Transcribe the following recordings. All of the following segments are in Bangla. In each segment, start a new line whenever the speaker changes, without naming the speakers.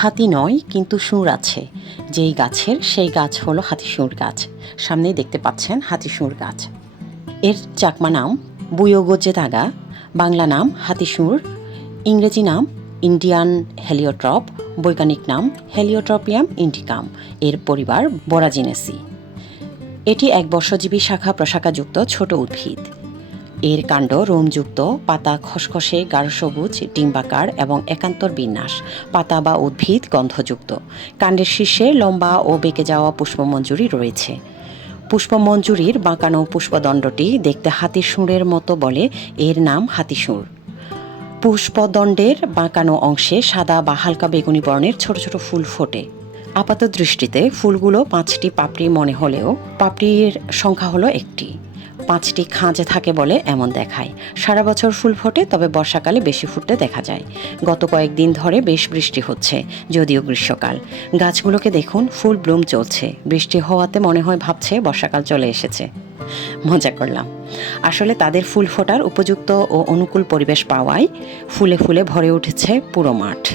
হাতি নয়, কিন্তু সুর আছে। যেই গাছের, সেই গাছ হলো হাতিসুর গাছ। সামনেই দেখতে পাচ্ছেন হাতিসুর গাছ। এর চাকমা নাম বুয়োগোজে দাগা, বাংলা নাম হাতিসুর ইংরেজি নাম ইন্ডিয়ান হেলিওট্রপ, বৈজ্ঞানিক নাম হেলিওট্রপিয়াম ইন্ডিকাম এর পরিবার বোরাজিনেসি। এটি এক বর্ষজীবী শাখা প্রশাখাযুক্ত ছোট উদ্ভিদ। এর কাণ্ড রোমযুক্ত, পাতা খসখসে গাঢ় সবুজ, ডিম্বাকার এবং একান্তর বিন্যাস, পাতা বা উদ্ভিদ গন্ধযুক্ত। কাণ্ডের শীর্ষে লম্বা ও বেঁকে যাওয়া পুষ্পমঞ্জুরি রয়েছে। পুষ্পমঞ্জুরির বাঁকানো পুষ্পদণ্ডটি দেখতে হাতির সুরের মতো বলে এর নাম হাতিসুর পুষ্পদণ্ডের বাঁকানো অংশে সাদা বা হালকা বেগুনি বর্ণের ছোট ছোট ফুল ফোটে। আপাত দৃষ্টিতে ফুলগুলো পাঁচটি পাপড়ি মনে হলেও পাপড়ির সংখ্যা হলো একটি। পাঁচটি খাঁজে থাকে বলে এমন দেখায়। সারা বছর ফুল ফোটে, তবে বর্ষাকালে বেশি ফুটতে দেখা যায়। গত কয়েকদিন ধরে বেশ বৃষ্টি হচ্ছে, যদিও গ্রীষ্মকাল। গাছগুলোকে দেখুন, ফুল ব্লুম চলছে। বৃষ্টি হওয়াতে মনে হয় ভাবছে বর্ষাকাল চলে এসেছে। মজা করলাম। আসলে তাদের ফুল ফোটার উপযুক্ত ও অনুকূল পরিবেশ পাওয়ায় ফুলে ফুলে ভরে উঠেছে পুরো মাঠ।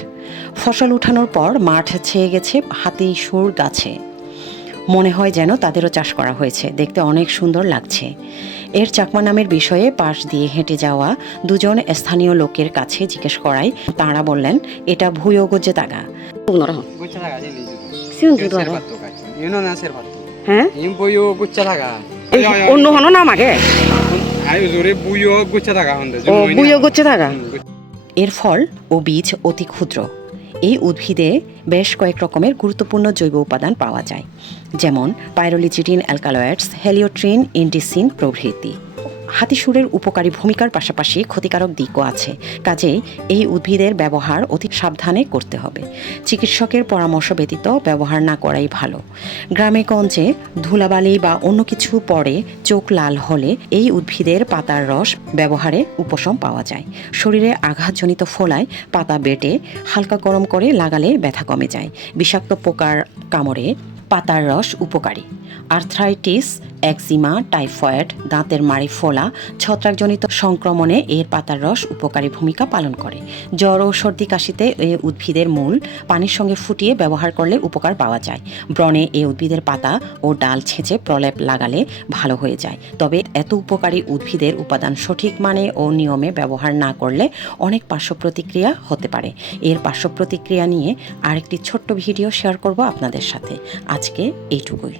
ফসল উঠানোর পর মাঠ ছেয়ে গেছে হাতি সুর গাছে। মনে হয় যেন তাদেরও চাষ করা হয়েছে। দেখতে অনেক সুন্দর লাগছে। এর চাকমা নামের বিষয়ে পাশ দিয়ে হেঁটে যাওয়া দুজন স্থানীয় লোকের কাছে জিজ্ঞেস করায় তাঁরা বললেন এটা ভূয়োগজে তাগা.
হ্যাঁ. এই অন্য হনো
এর ফল ও বীজ অতি ক্ষুদ্র। উদ্ভিদে বেশ কয়েক রকমের গুরুত্বপূর্ণ জৈব উপাদান পাওয়া যায়। যেমন পাইরোলিজিটিন অ্যালকালয়েডস, হেলিওট্রিন ইন্ডিসিন প্রভৃতি। হাতিসুরের উপকারী ভূমিকার পাশাপাশি ক্ষতিকারক দিকও আছে। কাজেই এই উদ্ভিদের ব্যবহার অতি সাবধানে করতে হবে। চিকিৎসকের পরামর্শ ব্যতীত ব্যবহার না করাই ভালো। গ্রামে গঞ্জে ধুলাবালি বা অন্য কিছু পরে চোখ লাল হলে এই উদ্ভিদের পাতার রস ব্যবহারে উপশম পাওয়া যায়। শরীরে আঘাতজনিত ফোলায় পাতা বেটে, হালকা গরম করে লাগালে ব্যথা কমে যায়। বিষাক্ত পোকার কামড়ে পাতার রস উপকারী। আর্থ্রাইটিস, একজিমা, টাইফয়েড, দাঁতের মাড়ি ফোলা, ছত্রাকজনিত সংক্রমণে এর পাতার রস উপকারী ভূমিকা পালন করে। জ্বর ও সর্দি কাশিতে এই উদ্ভিদের মূল পানির সঙ্গে ফুটিয়ে ব্যবহার করলে উপকার পাওয়া যায়। ব্রণে এই উদ্ভিদের পাতা ও ডাল ছেঁচে প্রলেপ লাগালে ভালো হয়ে যায়। তবে এত উপকারী উদ্ভিদের উপাদান সঠিক মানে ও নিয়মে ব্যবহার না করলে অনেক পার্শ্ব প্রতিক্রিয়া হতে পারে। এর পার্শ্ব প্রতিক্রিয়া নিয়ে আরেকটি ছোট্ট ভিডিও শেয়ার করব আপনাদের সাথে। আজকে এইটুকুই।